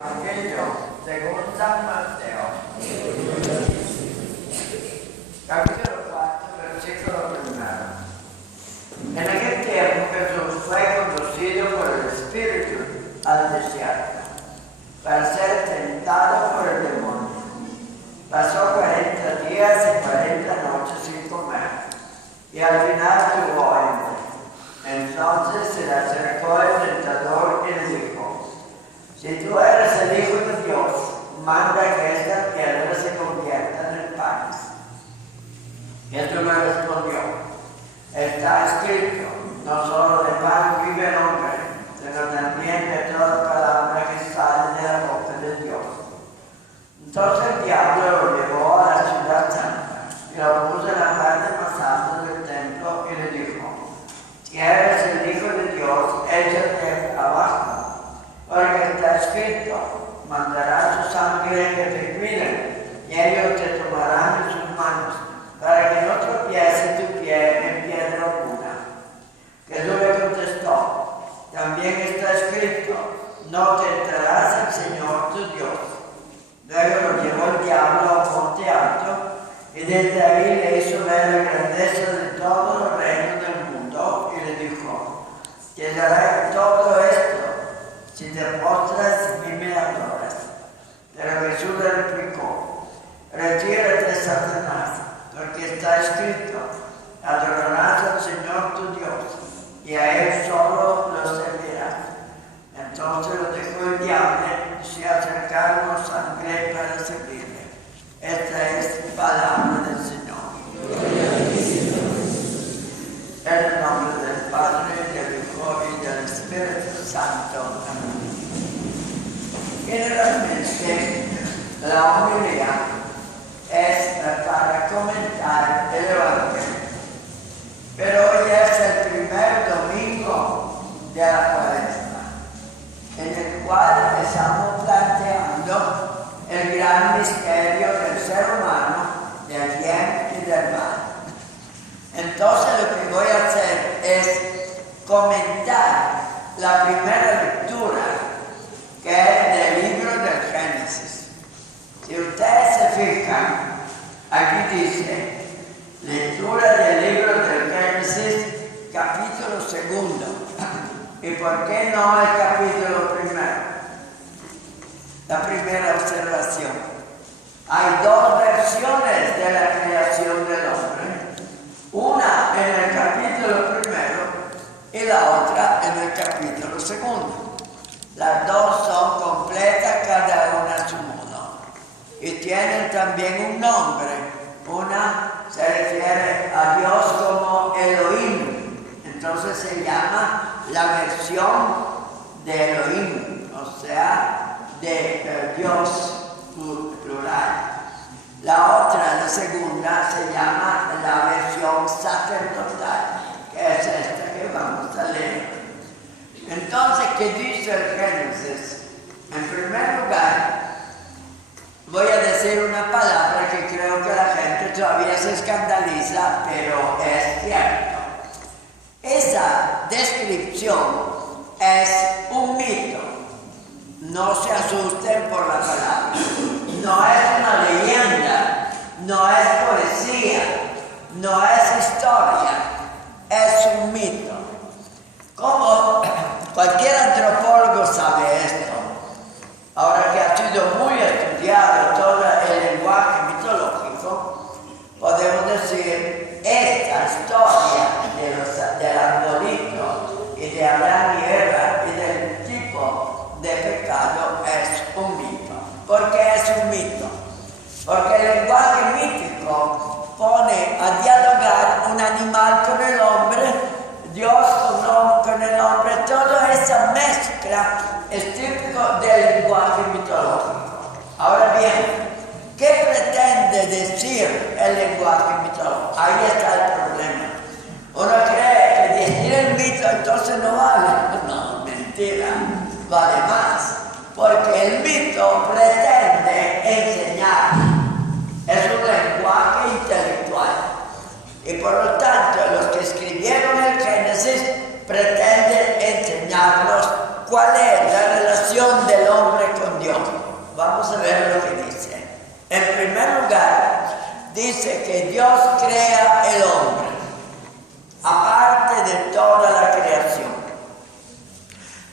Evangelio según San Mateo, capítulo 4, versículo 1. En aquel tiempo Jesús fue conducido por el Espíritu al desierto para ser tentado por el demonio. Pasó 40 días y 40 noches sin comer y al final tuvo hambre. Entonces se le acercó el tentador y le dijo: si tú eres el Hijo de Dios, manda que estas piedras se conviertan en panes. Jesús le respondió: está escrito, no solo de pan vive el hombre, sino también de toda palabra que sale de la boca de Dios. Entonces el diablo lo llevó a la ciudad santa y lo puso en la parte más alta del templo y le dijo: si eres el Hijo de Dios, échate abajo. Porque está escrito, mandará sus ángeles que te cuiden, y ellos te tomarán en sus manos, para que no tropiece tu pie en piedra alguna. Jesús le contestó: también está escrito, no tentarás al Señor tu Dios. Luego lo llevó el diablo a un monte alto, y desde ahí le hizo ver la grandeza de todos los reinos del mundo, y le dijo: te daré todo esto si te postras y me adoras. Pero Jesús le replicó: retírate, Satanás, porque está escrito, adorarás al Señor tu Dios, y a Él solo lo servirás. Entonces lo dejó el diablo y se acercaron los ángeles para servirle. Esta es palabra del Señor. En el nombre del Padre, del Hijo y del Espíritu Santo. Amén. Generalmente la homilía es para comentar el Evangelio, pero hoy es el primer domingo de la Cuaresma, en el cual estamos planteando el gran misterio del ser humano, del bien y del mal. Entonces lo que voy a hacer es comentar la primera lectura, que es del libro del Génesis. Si ustedes se fijan, aquí dice, lectura del libro del Génesis, capítulo 2. ¿Y por qué no el capítulo 1? La primera observación. Hay dos versiones de la creación del hombre. Una en el capítulo 1 y la otra en el capítulo 2. Las dos son completas, cada una a su modo. Y tienen también un nombre. Una se refiere a Dios como Elohim. Entonces se llama la versión de Elohim, o sea, de Dios plural. La otra, la segunda, se llama la versión sacerdotal, que es esta que vamos a leer. Entonces, ¿qué dice el Génesis? En primer lugar, voy a decir una palabra que creo que la gente todavía se escandaliza, pero es cierto. Esa descripción es un mito. No se asusten por la palabra. No es una leyenda, no es poesía, no es historia, es un mito. Como cualquier antropólogo sabe esto, ahora que ha sido muy estudiado todo el lenguaje mitológico, podemos decir esta historia del arbolito y de Adán y Eva y del tipo de pecado es un mito. ¿Por qué es un mito? Porque el lenguaje mítico pone a dialogar un animal con el hombre, Dios con el hombre. Toda esa mezcla es típico del lenguaje mitológico. Ahora bien, ¿qué pretende decir el lenguaje mitológico? Ahí está el problema. Uno cree que decir el mito entonces no vale. No, mentira, vale más. Porque el mito pretende enseñar. Es un lenguaje intelectual. Y por lo tanto, los que escribieron el Génesis pretenden enseñarnos cuál es la relación del hombre con Dios. Dios. Vamos a ver lo que dice. En primer lugar, dice que Dios crea el hombre, aparte de toda la creación.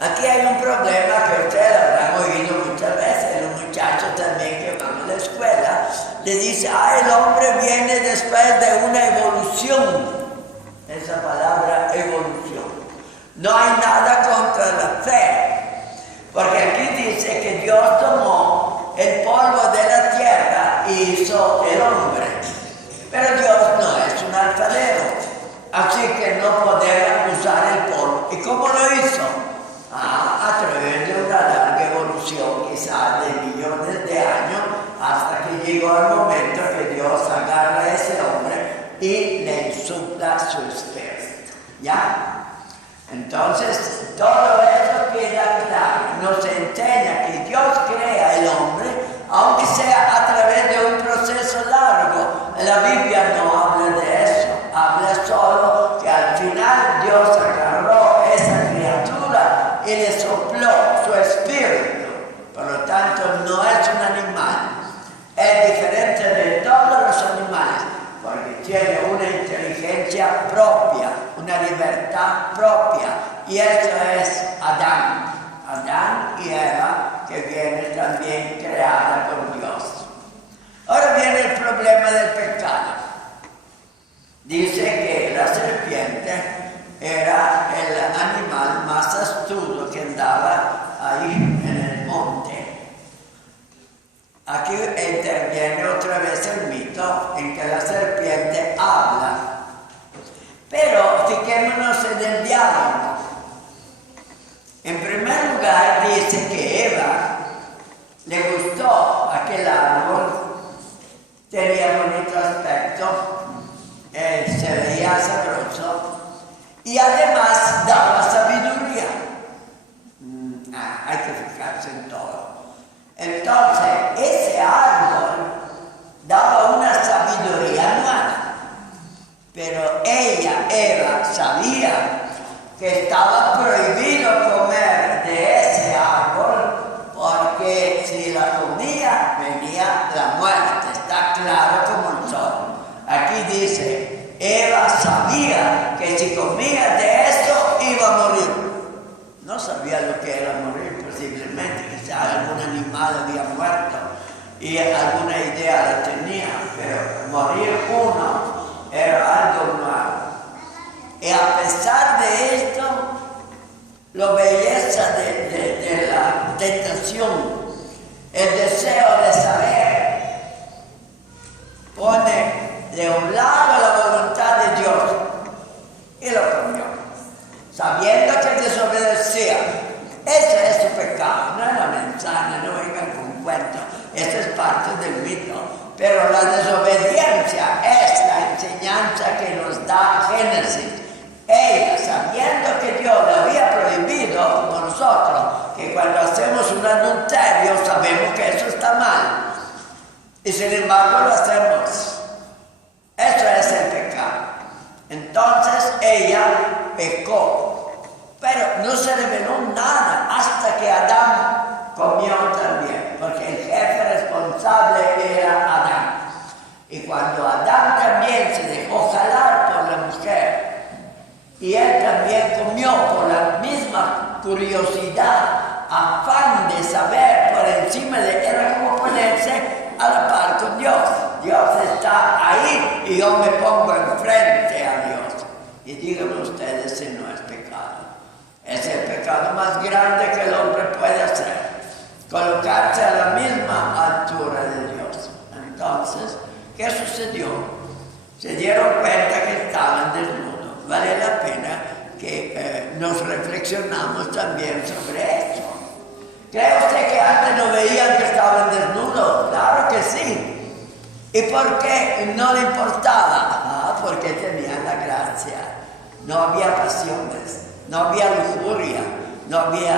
Aquí hay un problema que ustedes habrán oído muchas veces. Los muchachos también que van a la escuela le dicen, el hombre viene después de una evolución. Esa palabra evolución. No hay nada contra la fe, porque aquí dice que Dios tomó el polvo de la tierra y hizo el hombre. Pero Dios no es un alfarero, así que no podía usar el polvo. ¿Y cómo lo hizo? A través de una larga evolución, quizás de millones de años, hasta que llegó el momento que Dios agarra a ese hombre y le insufla su espíritu. ¿Ya? Entonces, todo eso queda claro. Nos enseña que Dios crea el hombre, aunque sea a través de un proceso largo. La Biblia no habla de eso. Habla solo que al final Dios agarró esa criatura y le sopló su espíritu. Por lo tanto, no es un animal. Es diferente de todos los animales, porque tiene una inteligencia propia, una libertad propia, y eso es Adán. Adán y Eva, que viene también creada por Dios. Ahora viene el problema del pecado. Dice que la serpiente era el animal más astuto que andaba ahí en el monte. Aquí interviene otra vez el mito en que la serpiente habla. Pero fiquémonos en el diálogo. En primer lugar dice que Eva le gustó aquel árbol, tenía bonito aspecto, se veía sabroso y además daba sabiduría. Hay que fijarse en todo. Entonces, ese árbol daba una sabiduría nueva, pero Eva, sabía que estaba prohibido comer de ese árbol, porque si la comía venía la muerte. Está claro como el sol. Aquí dice, Eva sabía que si comía de eso iba a morir. No sabía lo que era morir, posiblemente, quizás algún animal había muerto y alguna idea la tenía, pero morir uno era algo nuevo. Y a pesar de esto, la belleza de la tentación, el deseo de saber, pone de un lado la voluntad de Dios y lo comió, sabiendo que desobedecía. Ese es su pecado, no es la manzana, no vengan con cuentos, esa es parte del mito. Pero la desobediencia es la enseñanza que nos da Génesis. Ella, sabiendo que Dios le había prohibido, como nosotros, que cuando hacemos un adulterio sabemos que eso está mal, y sin embargo lo hacemos. Eso es el pecado. Entonces ella pecó, pero no se reveló nada hasta que Adán comió también, porque el jefe responsable era Adán. Y cuando Adán también se dejó jalar por la mujer, y él también comió por la misma curiosidad, afán de saber por encima de, era como ponerse a la par con Dios. Dios está ahí y yo me pongo enfrente a Dios. Y díganme ustedes si no es pecado. Es el pecado más grande que el hombre puede hacer, colocarse a la misma altura de Dios. Entonces, ¿qué sucedió? Se dieron cuenta que estaban desnudos. Vale la pena que nos reflexionamos también sobre eso. ¿Cree usted que antes no veían que estaban desnudos? Claro que sí. ¿Y por qué no le importaba? Porque tenían la gracia. No había pasiones, no había lujuria, no había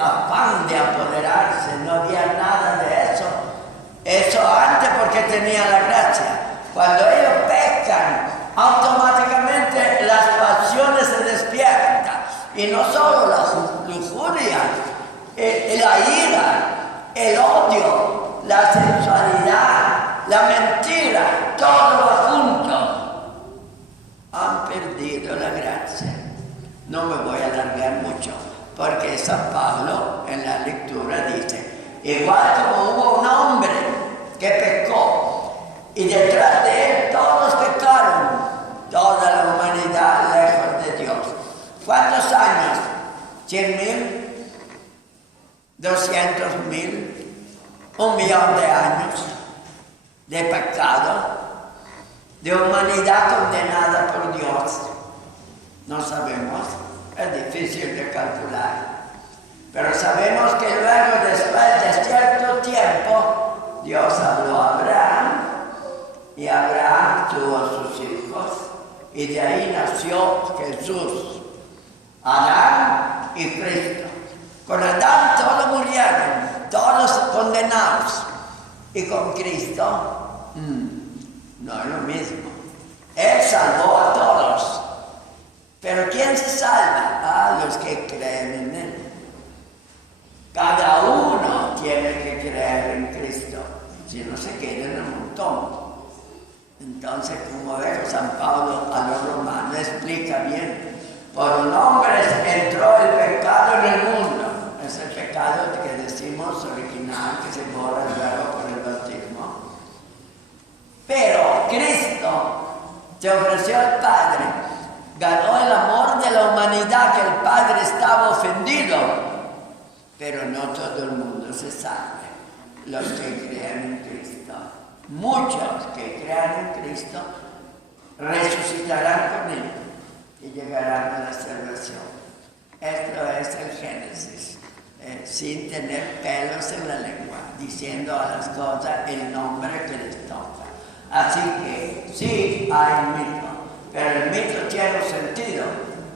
afán de apoderarse, no había nada de eso. Eso antes porque tenían la gracia. Cuando ellos pecan, automáticamente las pasiones se despiertan. Y no solo la lujuria, la ira, el odio, la sensualidad, la mentira, todo va junto. Han perdido la gracia. No me voy a alargar mucho, porque San Pablo en la lectura dice, igual como hubo un hombre que pecó, y detrás de él todos pecaron, toda la humanidad lejos de Dios. ¿Cuántos años? ¿100,000? ¿200,000? 1,000,000 de años de pecado, de humanidad condenada por Dios. No sabemos, es difícil de calcular, pero sabemos que luego, después de cierto tiempo, Dios habló a Abraham, y Abraham tuvo sus hijos, y de ahí nació Jesús, Adán y Cristo. Con Adán todos murieron, todos condenados, y con Cristo no es lo mismo. Él salvó a todos. Pero ¿quién se salva? Ah, los que creen en Él. Cada uno tiene que creer en Cristo, si no se queda en el montón. Entonces, como veo, San Pablo a los romanos explica bien. Por un hombre entró el pecado en el mundo. Es el pecado que decimos original, que se borra luego por el bautismo. Pero Cristo se ofreció al Padre, ganó el amor de la humanidad, que el Padre estaba ofendido, pero no todo el mundo se salve, los que crean en Cristo. Muchos que crean en Cristo resucitarán con Él y llegarán a la salvación. Esto es el Génesis, sin tener pelos en la lengua, diciendo a las cosas el nombre que les toca. Así que sí hay mito, pero el mito tiene un sentido,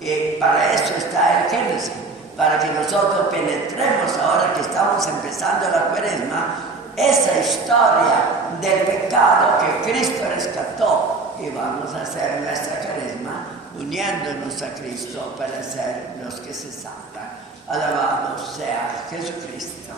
y para eso está el Génesis, para que nosotros penetremos, ahora que estamos empezando la Cuaresma, esa historia del pecado que Cristo rescató, y vamos a hacer nuestra Cuaresma uniéndonos a Cristo para ser los que se salvan. Alabado sea Jesucristo.